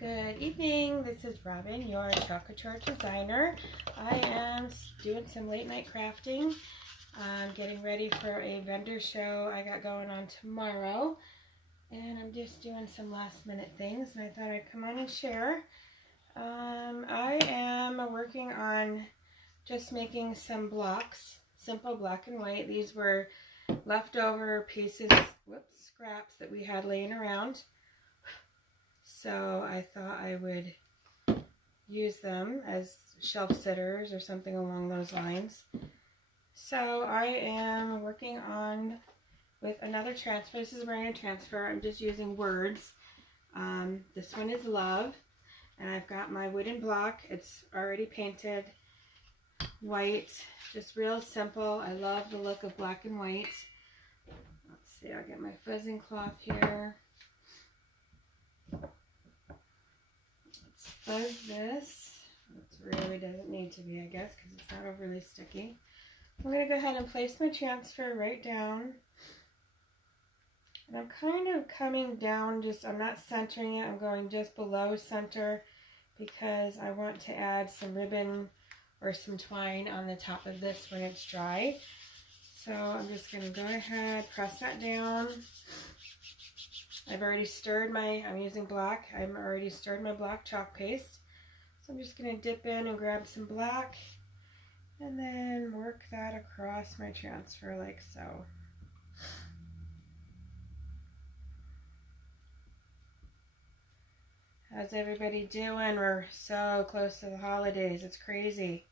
Good evening, this is Robin, your chocolate chart designer. I am doing some late night crafting. I'm getting ready for a vendor show I got going on tomorrow. And I'm just doing some last minute things and I thought I'd come on and share. I am working on just making some blocks, simple black and white. These were leftover pieces, scraps that we had laying around. So I thought I would use them as shelf sitters or something along those lines. So I am working on with another transfer. This is a brand new transfer. I'm just using words. This one is love. And I've got my wooden block. It's already painted white. Just real simple. I love the look of black and white. Let's see, I'll get my fuzzing cloth here. Fuzz this. It really doesn't need to be, I guess, because it's not overly sticky. I'm going to go ahead and place my transfer right down. And I'm kind of coming down, I'm not centering it, I'm going just below center because I want to add some ribbon or some twine on the top of this when it's dry. So I'm just going to go ahead, press that down. I've already stirred I'm using black. I've already stirred my black chalk paste. So I'm just going to dip in and grab some black and then work that across my transfer like so. How's everybody doing? We're so close to the holidays. It's crazy.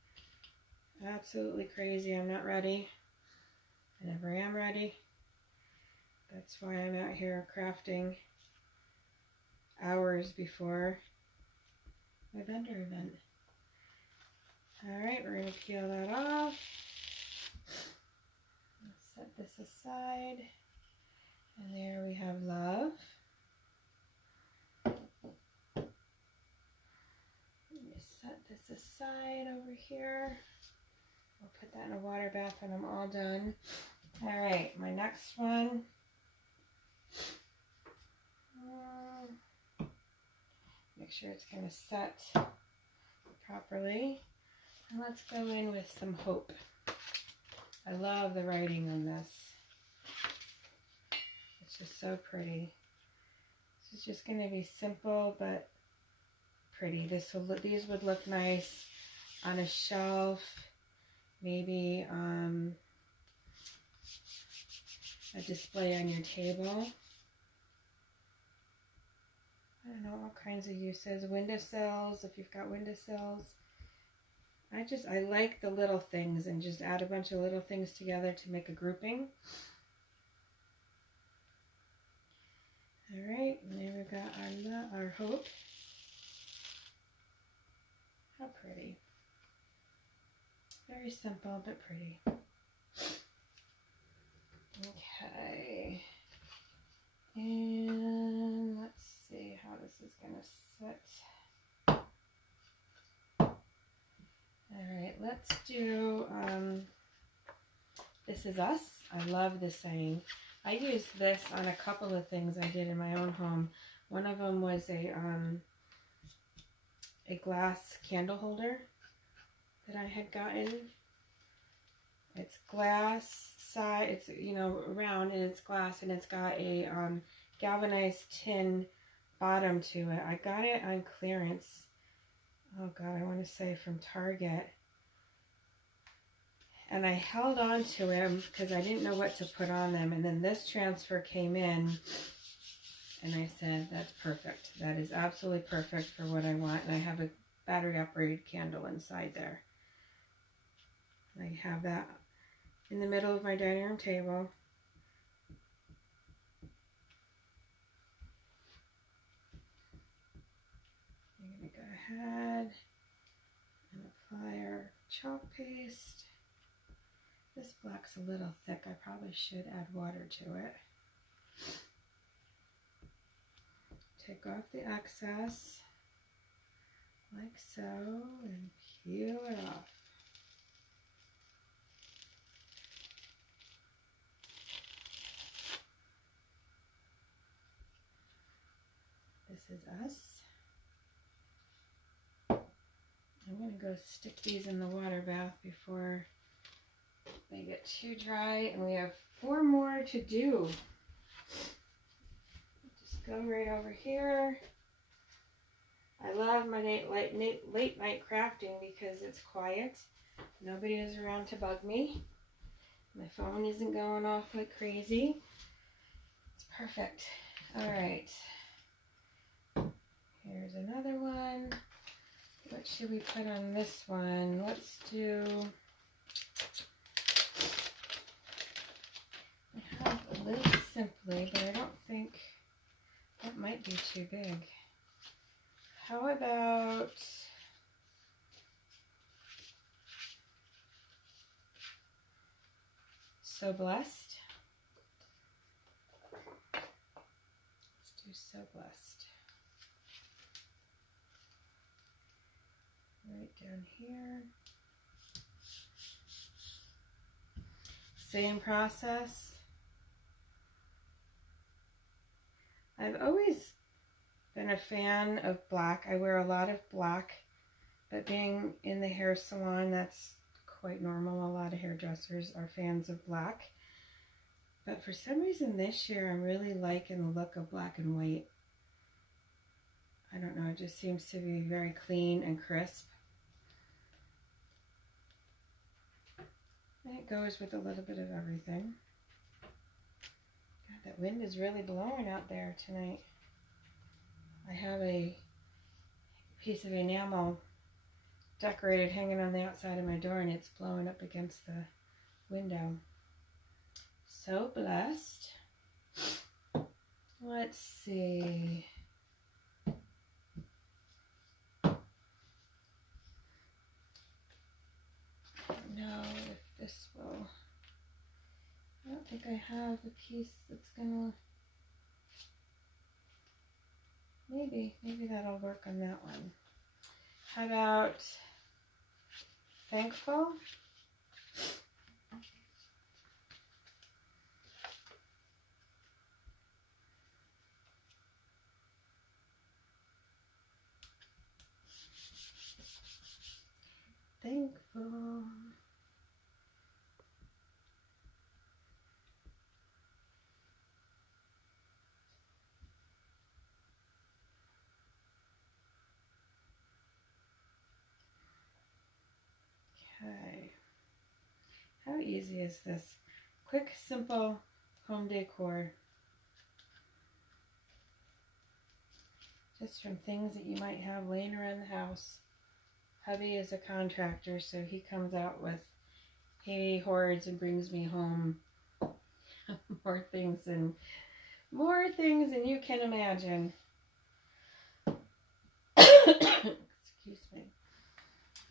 Absolutely crazy. I'm not ready. I never am ready. That's why I'm out here crafting hours before my vendor event. Alright, we're going to peel that off. Let's set this aside. And there we have love. Let me set this aside over here. I'll put that in a water bath when I'm all done. Alright, my next one. Make sure it's going to set properly. And let's go in with some hope. I love the writing on this. It's just so pretty. This is just going to be simple but pretty. These would look nice on a shelf, maybe a display on your table. I don't know, all kinds of uses. Windowsills, if you've got windowsills. I like the little things and just add a bunch of little things together to make a grouping. Alright, and there we've got our hope. How pretty. Very simple, but pretty. Okay. And let's see how this is going to sit. Alright, let's do This Is Us. I love this saying. I used this on a couple of things I did in my own home. One of them was a glass candle holder that I had gotten. It's glass side, it's round and it's glass and it's got a galvanized tin bottom to it. I got it on clearance. Oh God, I want to say from Target. And I held on to them because I didn't know what to put on them. And then this transfer came in and I said, that's perfect. That is absolutely perfect for what I want. And I have a battery operated candle inside there. I have that in the middle of my dining room table. I'm going to go ahead and apply our chalk paste. This black's a little thick. I probably should add water to it. Take off the excess like so and peel it off. This Is Us. I'm going to go stick these in the water bath before they get too dry. And we have 4 more to do. Just go right over here. I love my late night crafting because it's quiet. Nobody is around to bug me. My phone isn't going off like crazy. It's perfect. All right. Here's another one. What should we put on this one? Let's do... I have a Live Simply, but I don't think that might be too big. How about... So Blessed? Let's do So Blessed. Right down here. Same process. I've always been a fan of black. I wear a lot of black, but being in the hair salon, that's quite normal. A lot of hairdressers are fans of black. But for some reason this year, I'm really liking the look of black and white. I don't know, it just seems to be very clean and crisp. And it goes with a little bit of everything. God, that wind is really blowing out there tonight. I have a piece of enamel decorated hanging on the outside of my door, and it's blowing up against the window. So Blessed. Let's see. I don't know if this will... I don't think I have a piece that's gonna... Maybe that'll work on that one. How about Thankful? Thankful. Okay. How easy is this? Quick, simple home decor. Just from things that you might have laying around the house. Hubby is a contractor, so he comes out with he hoards and brings me home more things than you can imagine. Excuse me.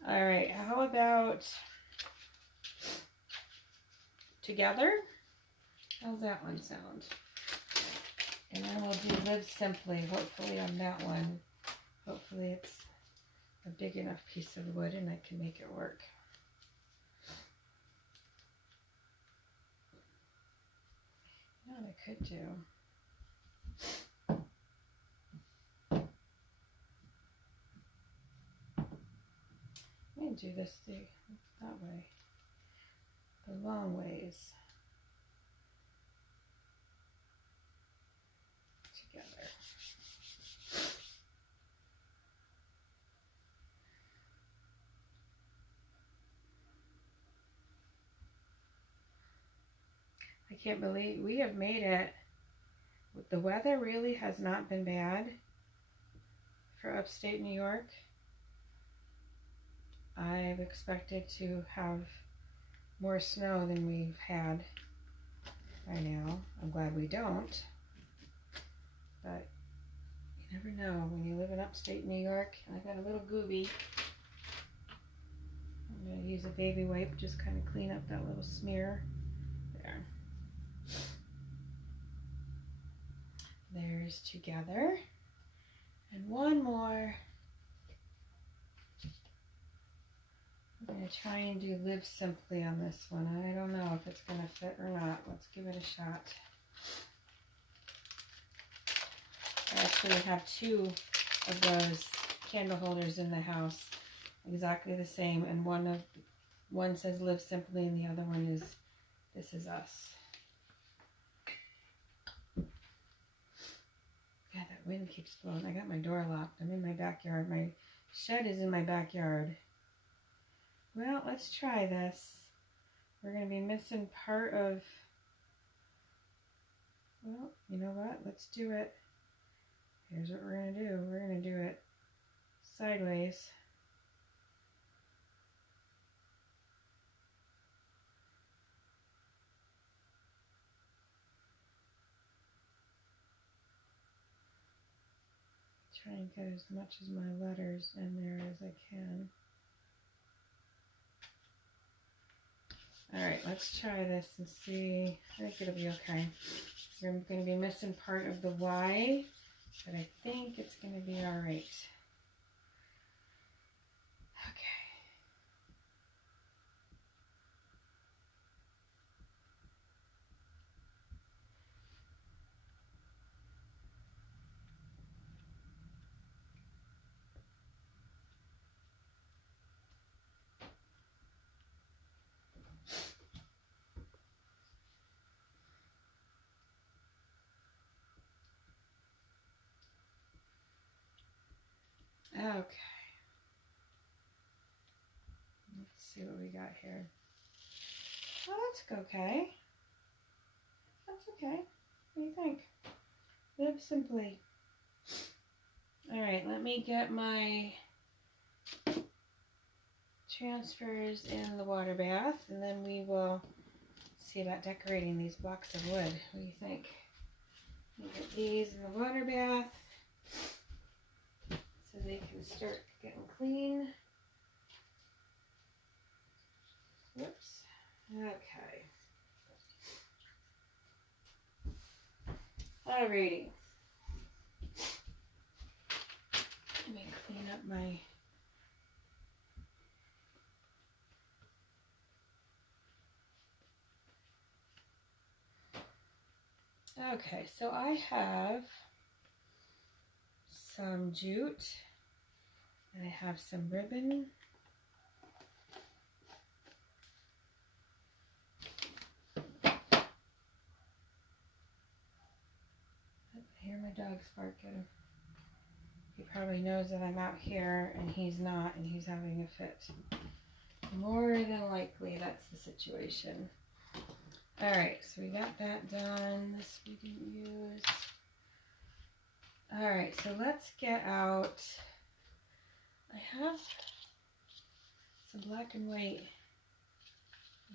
All right, how about Together? How's that one sound? And then we'll do Live Simply, hopefully on that one. Hopefully it's a big enough piece of wood and I can make it work. You know what I could do? I'm going to do this thing that way. The long ways. Together. I can't believe we have made it. The weather really has not been bad for upstate New York. I've expected to have more snow than we've had by now. I'm glad we don't. But you never know when you live in upstate New York. I got a little gooby. I'm going to use a baby wipe, just kind of clean up that little smear. There. There's Together. And one more. I'm going to try and do Live Simply on this one. I don't know if it's going to fit or not. Let's give it a shot. I actually have 2 of those candle holders in the house. exactly the same, and one says Live Simply and the other one is This Is Us. God, that wind keeps blowing. I got my door locked. I'm in my backyard. My shed is in my backyard. Well, let's try this. We're going to be missing part of... Well, you know what? Let's do it. Here's what we're going to do. We're going to do it sideways. Try and get as much as my letters in there as I can. Alright, let's try this and see. I think it'll be okay. We're going to be missing part of the Y, but I think it's going to be alright. Okay. Let's see what we got here. Oh, that's okay. That's okay. What do you think? Live Simply. Alright, let me get my transfers in the water bath, and then we will see about decorating these blocks of wood. What do you think? We'll get these in the water bath so they can start getting clean. Whoops. Okay. Alrighty. Let me clean up my... Okay, so I have some jute and I have some ribbon. I hear my dog's barking. He probably knows that I'm out here and he's not, and he's having a fit. More than likely that's the situation. Alright, so we got that done. This we didn't use. Alright, so let's get out. I have some black and white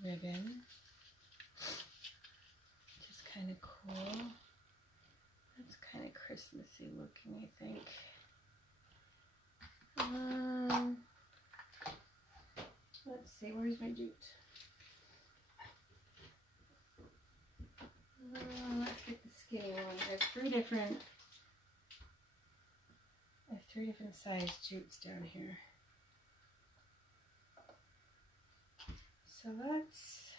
ribbon. Just kind of cool. That's kind of Christmassy looking, I think. Let's see, where's my jute? Let's get the skinny ones. I have three different size jutes down here. So let's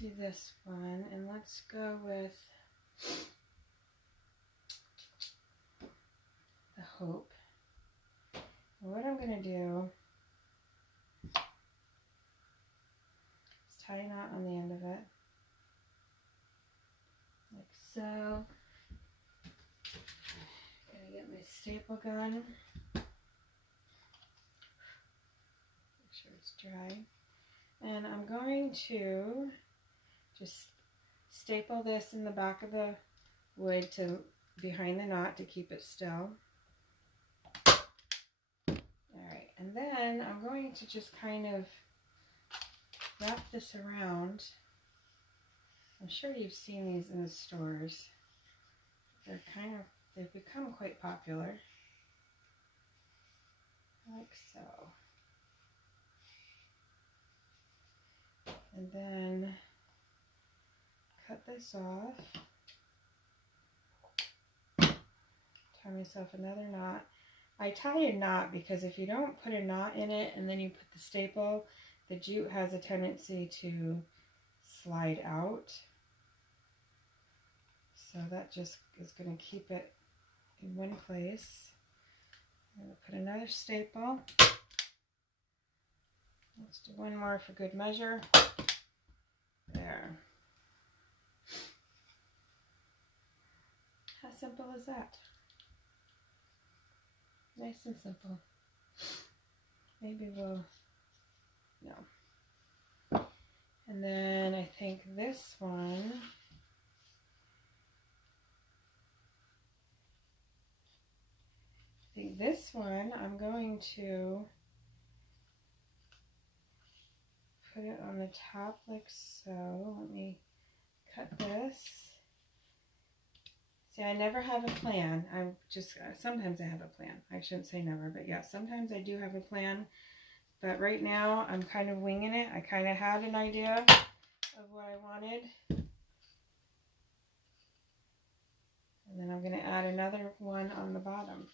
do this one, and let's go with the Hope. And what I'm going to do is tie a knot on the end of it. Like so. Gotta get my staple gun. Make sure it's dry. And I'm going to just staple this in the back of the wood to behind the knot to keep it still. Alright, and then I'm going to just kind of wrap this around. I'm sure you've seen these in the stores. They've become quite popular. Like so. And then cut this off. Tie myself another knot. I tie a knot because if you don't put a knot in it and then you put the staple, the jute has a tendency to slide out. So that just is going to keep it in one place. I'm going to put another staple. Let's do one more for good measure. There. How simple is that? Nice and simple. Maybe we'll, no. And then I think this one, I'm going to put it on the top like so. Let me cut this. See, I never have a plan. I'm just, sometimes I have a plan. I shouldn't say never, but yeah, sometimes I do have a plan. But right now, I'm kind of winging it. I kind of had an idea of what I wanted. And then I'm going to add another one on the bottom.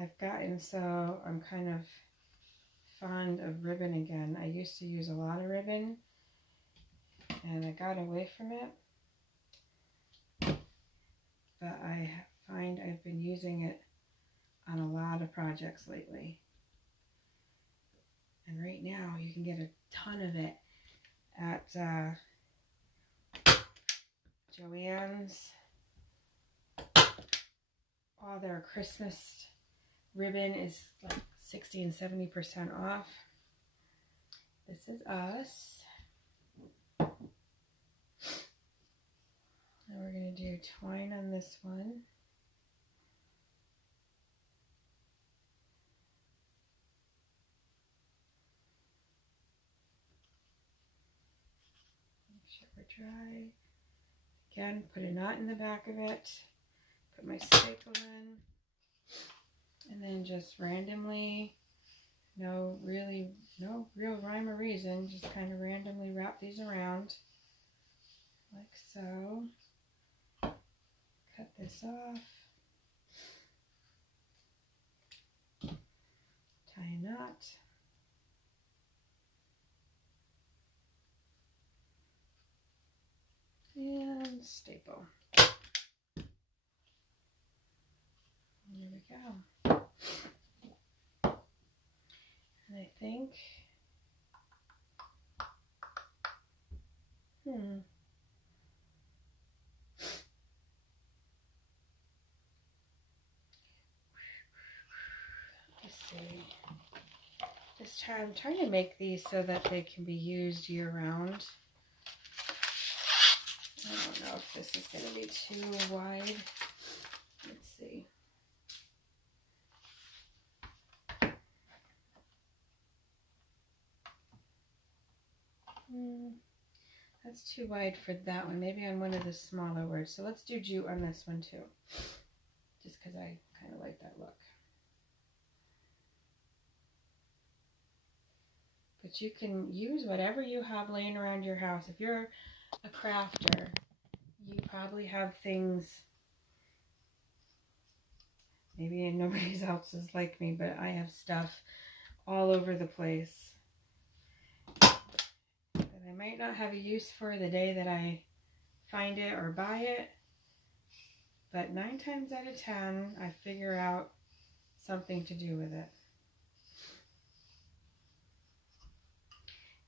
I've gotten so I'm kind of fond of ribbon again. I used to use a lot of ribbon and I got away from it. But I find I've been using it on a lot of projects lately. And right now you can get a ton of it at Joann's. All their Christmas ribbon is like 60 and 70% off. This is us. And we're going to do twine on this one. Make sure we're dry. Again, put a knot in the back of it. Put my staple in. And then just randomly, no real rhyme or reason, just kind of randomly wrap these around like so. Cut this off. Tie a knot. And staple. There we go. And I think, let's see. This time I'm trying to make these so that they can be used year round. I don't know if this is going to be too wide. Let's see. That's too wide for that one. Maybe on one of the smaller words. So let's do jute on this one too. Just because I kind of like that look. But you can use whatever you have laying around your house. If you're a crafter, you probably have things, maybe nobody else is like me, but I have stuff all over the place that I might not have a use for the day that I find it or buy it. But 9 times out of 10, I figure out something to do with it.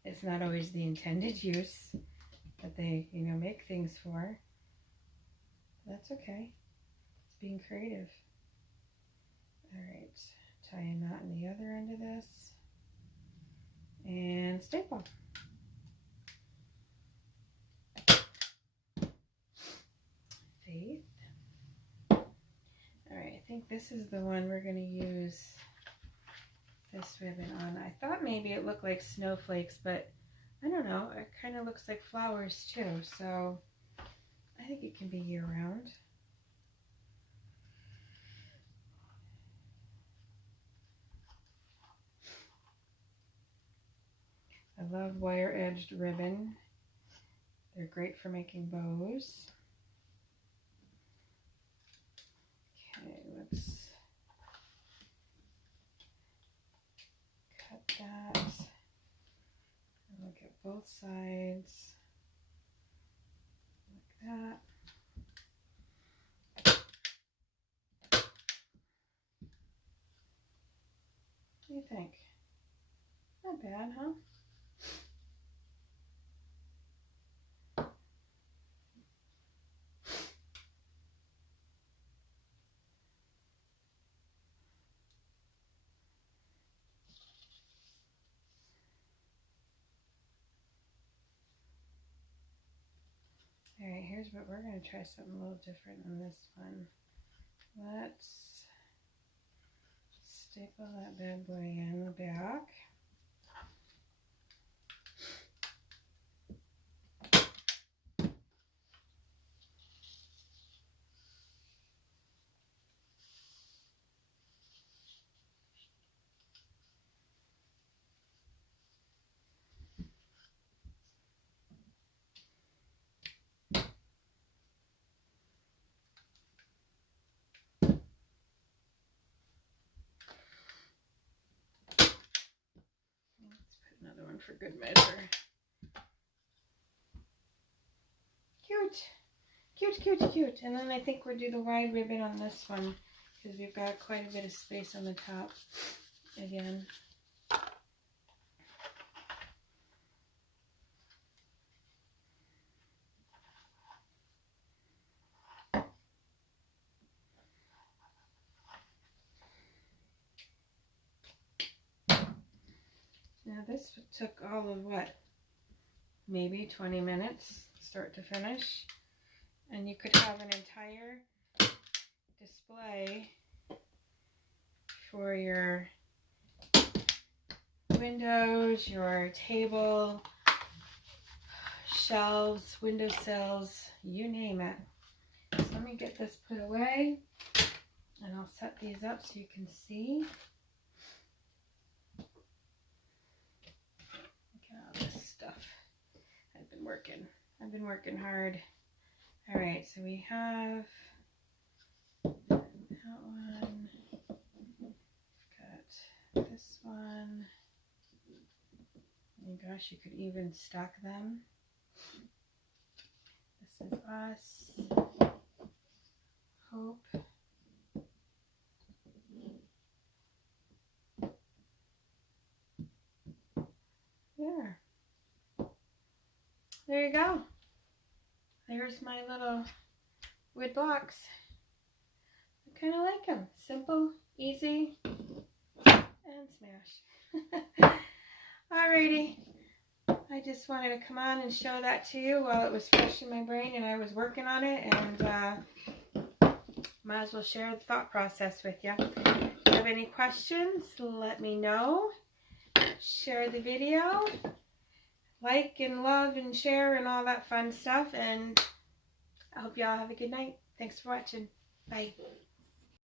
It's not always the intended use that they, make things for. That's okay. It's being creative. All right, tie a knot in the other end of this and staple. Faith. All right, I think this is the one we're going to use this ribbon on. I thought maybe it looked like snowflakes, but I don't know. It kind of looks like flowers too, so I think it can be year round. I love wire-edged ribbon. They're great for making bows. Okay, let's cut that. And look at both sides. that. What do you think? Not bad, huh? Alright, here's what we're going to try something a little different on this one. Let's staple that bad boy in the back. Another one for good measure. Cute. Cute, cute, cute. And then I think we'll do the wide ribbon on this one because we've got quite a bit of space on the top again. Now this took all of what? Maybe 20 minutes, start to finish. And you could have an entire display for your windows, your table, shelves, windowsills, you name it. So let me get this put away and I'll set these up so you can see. Look at all this stuff. I've been working hard. All right, so we have that one, got this one. Oh my gosh, you could even stack them. This is us. Hope. There you go. There's my little wood blocks. I kind of like them. Simple, easy, and smash. Alrighty. I just wanted to come on and show that to you while it was fresh in my brain and I was working on it, and might as well share the thought process with you. If you have any questions, let me know. Share the video. Like and love and share and all that fun stuff, and I hope y'all have a good night. Thanks for watching. Bye.